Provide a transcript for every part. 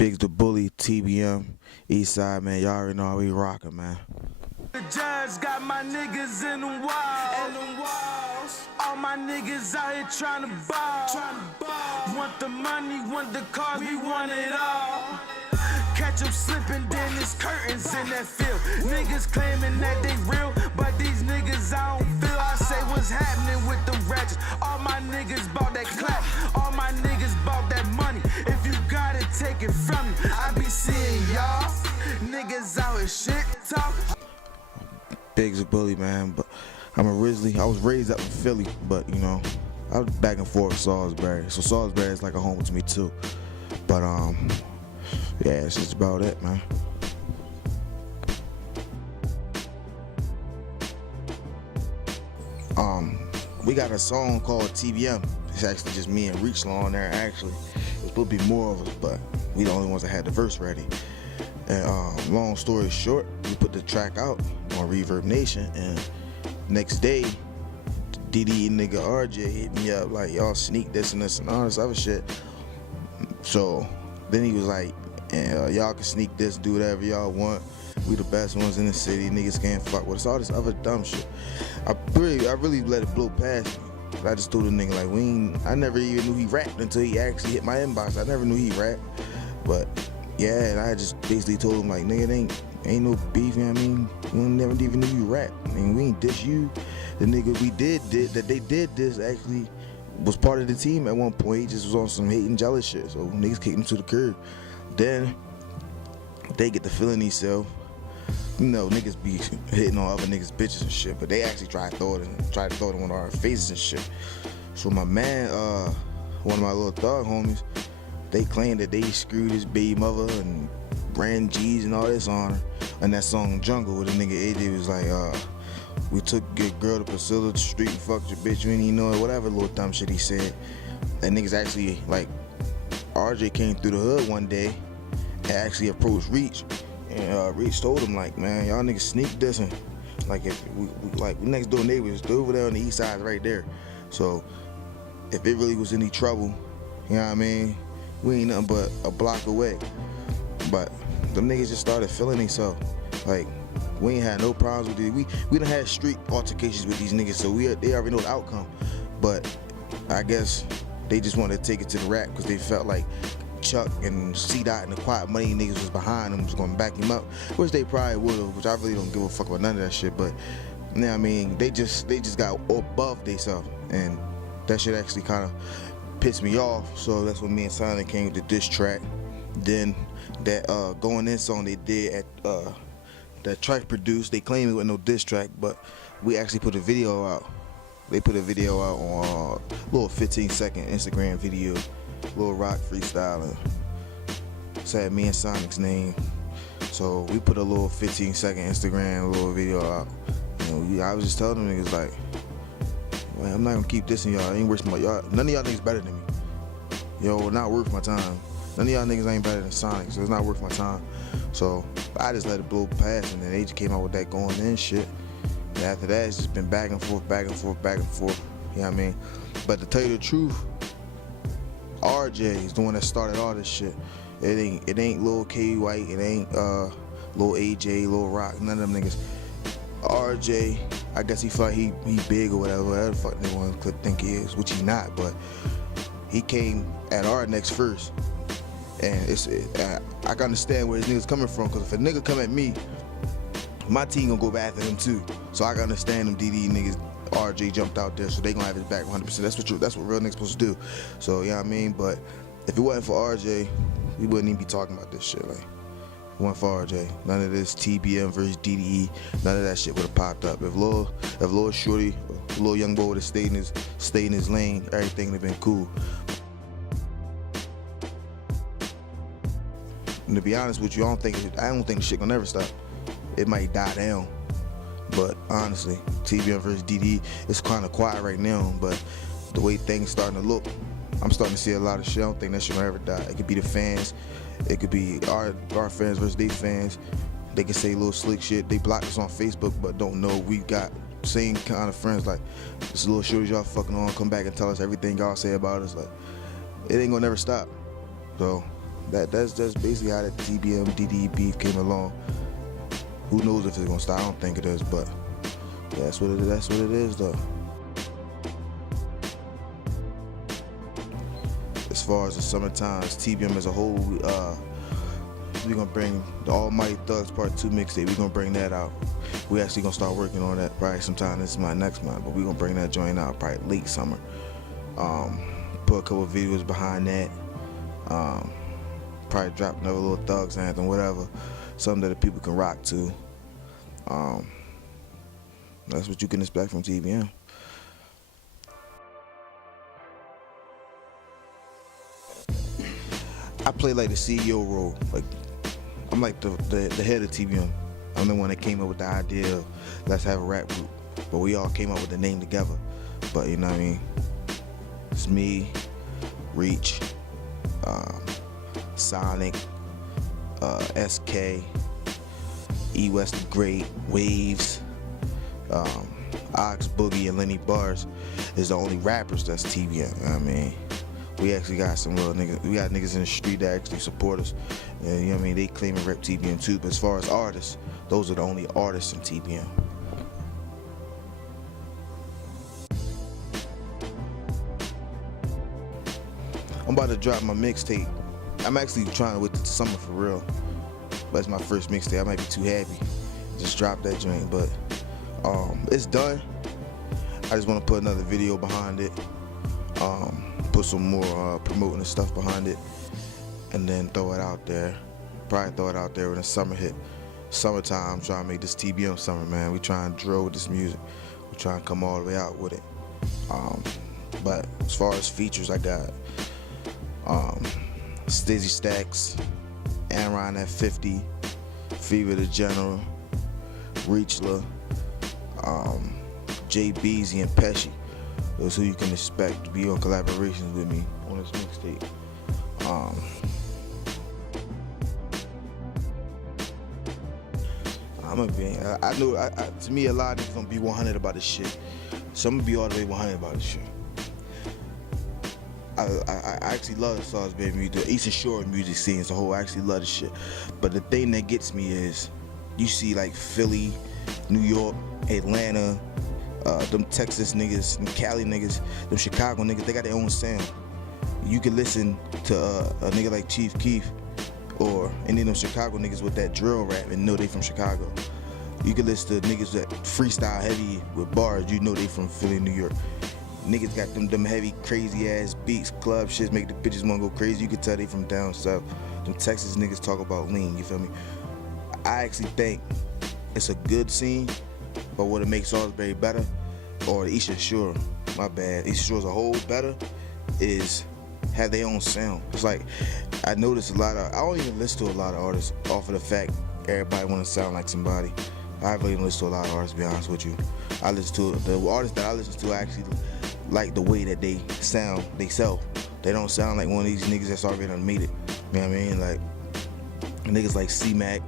Bigz the Bully, TBM, Eastside, man. Y'all already know how we rockin', man. The judge got my niggas in them walls. All my niggas out here trying to ball. Want the money, want the cars, we want it all. Catch them slipping, then there's curtains in that field. Niggas claiming that they real, but these niggas I don't feel. I say what's happening with the ratchets. All my niggas bought that clap. All my niggas bought that money. If you got it, take it from me. I be seeing y'all niggas out here shit talk. Bigz the Bully, man. But I was raised up in Philly, but you know, I was back and forth with Salisbury. So Salisbury is like a home to me too. But yeah, it's just about it, man. We got a song called TBM. It's actually just me and Reach on there. Actually, it's supposed to be more of us, but we the only ones that had the verse ready. And long story short, we put the track out on Reverb Nation, and next day, DDE nigga RJ hit me up like, y'all sneak this and this and all this other shit. So then he was like, y'all can sneak this, do whatever y'all want. We the best ones in the city. Niggas can't fuck with us. All this other dumb shit. I really let it blow past me. I just told the nigga like, I never even knew he rapped until he actually hit my inbox. I never knew he rapped. But yeah, and I just basically told him like, nigga, it ain't no beef, you know what I mean? We never even knew you rap. I mean, we ain't diss you. The nigga they did this actually was part of the team at one point. He just was on some hate and jealous shit. So niggas kicked him to the curb. Then they get the feeling themselves. You know, niggas be hitting on other niggas' bitches and shit, but they actually try to throw it in one of our faces and shit. So my man, one of my little thug homies, they claim that they screwed his baby mother and ran G's and all this on her. And that song Jungle, where the nigga AJ was like, we took your girl to Priscilla the street and fucked your bitch, you ain't even know it, whatever little dumb shit he said. And niggas actually, like, RJ came through the hood one day and actually approached Reach. And Reach told him like, man, y'all niggas sneak dissing. Like if we next door neighbors, the over there on the east side right there. So if it really was any trouble, you know what I mean, we ain't nothing but a block away. But them niggas just started feeling themselves. Like we ain't had no problems with it. We done had street altercations with these niggas, so they already know the outcome. But I guess they just wanted to take it to the rap because they felt like Chuck and C-Dot and the Quiet Money niggas was behind him, was gonna back him up, which they probably would've, which I really don't give a fuck about none of that shit. But you know what I mean, they just got above themselves, and that shit actually kind of pissed me off. So that's when me and Silent came with the diss track. Then that Going In song they did at that track produced, they claimed it was no diss track, but we actually put a video out. They put a video out on a little 15-second Instagram video, Lil Rock freestyling. Said me and Sonic's name. So we put a little 15-second Instagram little video out. You know, I was just telling them niggas like, man, I'm not gonna keep dissing y'all. It ain't worth my y'all. None of y'all niggas better than me. Yo, not worth my time. None of y'all niggas ain't better than Sonic, so it's not worth my time. So I just let it blow past, and then they just came out with that Going In shit. And after that, it's just been back and forth, back and forth, back and forth. You know what I mean? But to tell you the truth, RJ is the one that started all this shit. It ain't Lil K White, it ain't Lil AJ, Lil Rock, none of them niggas. RJ, I guess he felt he big or whatever the fuck they want to think he is, which he not, but he came at our next first. And I can understand where his niggas coming from, because if a nigga come at me, my team gonna go back after him too. So I can understand them DDE niggas. RJ jumped out there, so they gonna have his back 100%. That's what real niggas supposed to do. So yeah, I mean, but if it wasn't for RJ, we wouldn't even be talking about this shit. Like, if it wasn't for RJ, none of this TBM versus DDE, none of that shit would have popped up. If Lil Shorty, Lil Young Boy would have stayed in his lane, everything would have been cool. And to be honest with you, I don't think the shit gonna ever stop. It might die down, but honestly, TBM versus DDE, it's kind of quiet right now. But the way things starting to look, I'm starting to see a lot of shit. I don't think that shit gonna ever die. It could be the fans, it could be our fans versus their fans. They can say little slick shit. They blocked us on Facebook, but don't know we got same kind of friends. Like, this little shorties y'all fucking on, come back and tell us everything y'all say about us. Like, it ain't gonna never stop. So that's basically how the TBM DDE beef came along. Who knows if it's gonna stop? I don't think it is, but yeah, that's what it is. That's what it is, though. As far as the summertime, TBM as a whole, we're gonna bring the Almighty Thugs Part 2 mixtape. We're gonna bring that out. We actually gonna start working on that probably sometime this month, next month, but we're gonna bring that joint out probably late summer. Put a couple of videos behind that. Probably drop another little Thugs anthem, whatever, something that the people can rock to. That's what you can expect from TBM. I play like the CEO role. Like, I'm like the head of TBM. I'm the one that came up with the idea of let's have a rap group. But we all came up with the name together. But you know what I mean? It's me, Reach, Sonic, SK, E West the Great, Waves, Ox, Boogie, and Lenny Bars is the only rappers that's TBM. You know what I mean? We actually got some real niggas. We got niggas in the street that actually support us. And, you know what I mean? They claim and rep TBM too. But as far as artists, those are the only artists in TBM. I'm about to drop my mixtape. I'm actually trying to wait till the summer for real. But it's my first mixtape. I might be too happy. Just drop that joint. But it's done. I just want to put another video behind it. Put some more promoting and stuff behind it, and then throw it out there. Probably throw it out there when the summer hit. Summertime, I'm trying to make this TBM summer, man. We trying to drill with this music. We trying to come all the way out with it. But as far as features, I got Stizzy Stacks, Amron at 50, Fever the General, Reachla, Jay Beezy and Pesci. Those who you can expect to be on collaborations with me on this mixtape. I'm gonna be. I know. To me, a lot of niggas gonna be 100 about this shit. Some gonna be all the way 100 about this shit. I actually love the Sauce Baby music, the Eastern Shore music scene as a whole. I actually love this shit. But the thing that gets me is, you see like Philly, New York, Atlanta. Them Texas niggas, them Cali niggas, them Chicago niggas, they got their own sound. You can listen to a nigga like Chief Keef or any of them Chicago niggas with that drill rap and know they from Chicago. You can listen to niggas that freestyle heavy with bars, you know they from Philly, New York. Niggas got them heavy, crazy ass beats, club shits, make the bitches wanna go crazy. You can tell they from down south. Them Texas niggas talk about lean, you feel me? I actually think it's a good scene, but what it makes Salisbury better, or the Eastern Shore, my bad, Eastern Shore as a whole better, is have their own sound. It's like, I notice I don't even listen to a lot of artists off of the fact everybody want to sound like somebody. I really don't listen to a lot of artists, to be honest with you. I listen to, the artists that I listen to, I actually like the way that they sound, they self. They don't sound like one of these niggas that's already done made it. You know what I mean? Like, niggas like C-Mac,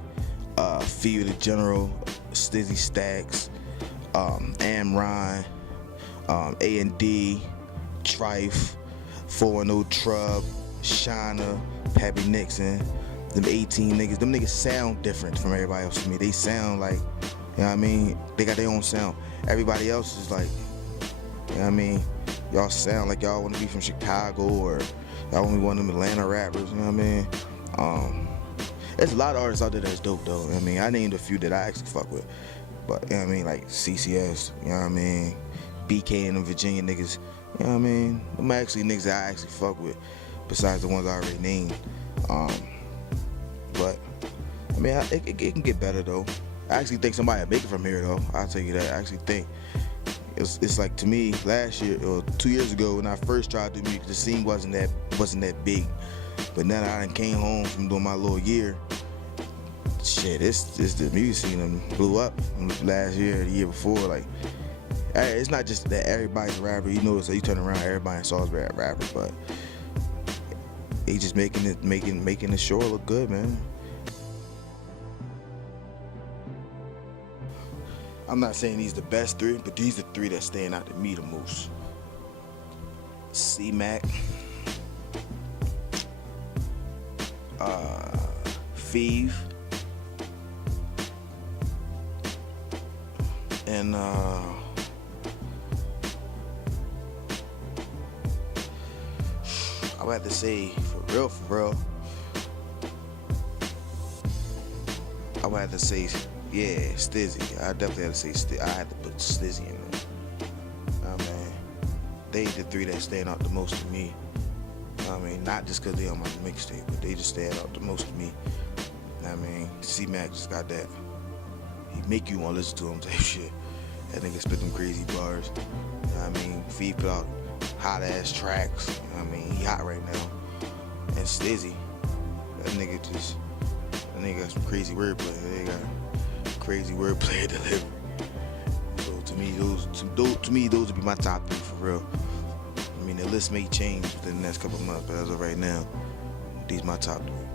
Fever the General, Stizzy Stacks, Amron, A&D, Trife, 410 Trub, Shina, Pappy Nixon, them 18 niggas. Them niggas sound different from everybody else to me. They sound like, you know what I mean? They got their own sound. Everybody else is like, you know what I mean? Y'all sound like y'all want to be from Chicago, or y'all want to be one of them Atlanta rappers, you know what I mean? There's a lot of artists out there that's dope though. I mean, I named a few that I actually fuck with. But, you know what I mean, like CCS, you know what I mean? BK and the Virginia niggas, you know what I mean? Them actually niggas that I actually fuck with, besides the ones I already named. But, I mean, it can get better though. I actually think somebody will make it from here though. I'll tell you that. I actually think. It's like, to me, last year or 2 years ago when I first tried to do music, the scene wasn't that big. But now that I came home from doing my little year, shit, it's the music scene that blew up last year, the year before. Like, it's not just that everybody's a rapper. You know, it's like you turn around, everybody in Salisbury a rapper, but they just making the show look good, man. I'm not saying these the best three, but these are three that stand out to me the most. C-Mac, Feeve. And I would have to say, for real, I would have to say, yeah, Stizzy. I definitely have to say, I had to put Stizzy in there. I mean, they the three that stand out the most to me. I mean, not just because they on my mixtape, but they just stand out the most to me. I mean, C-Mac just got that. He make you want to listen to him type shit. That nigga spit them crazy bars. I mean, Feeve put out hot ass tracks. I mean, he hot right now. And Stizzy, that nigga got some crazy wordplay. They got crazy wordplay delivery. So to me, those would be my top three for real. I mean, the list may change within the next couple of months, but as of right now, these my top three.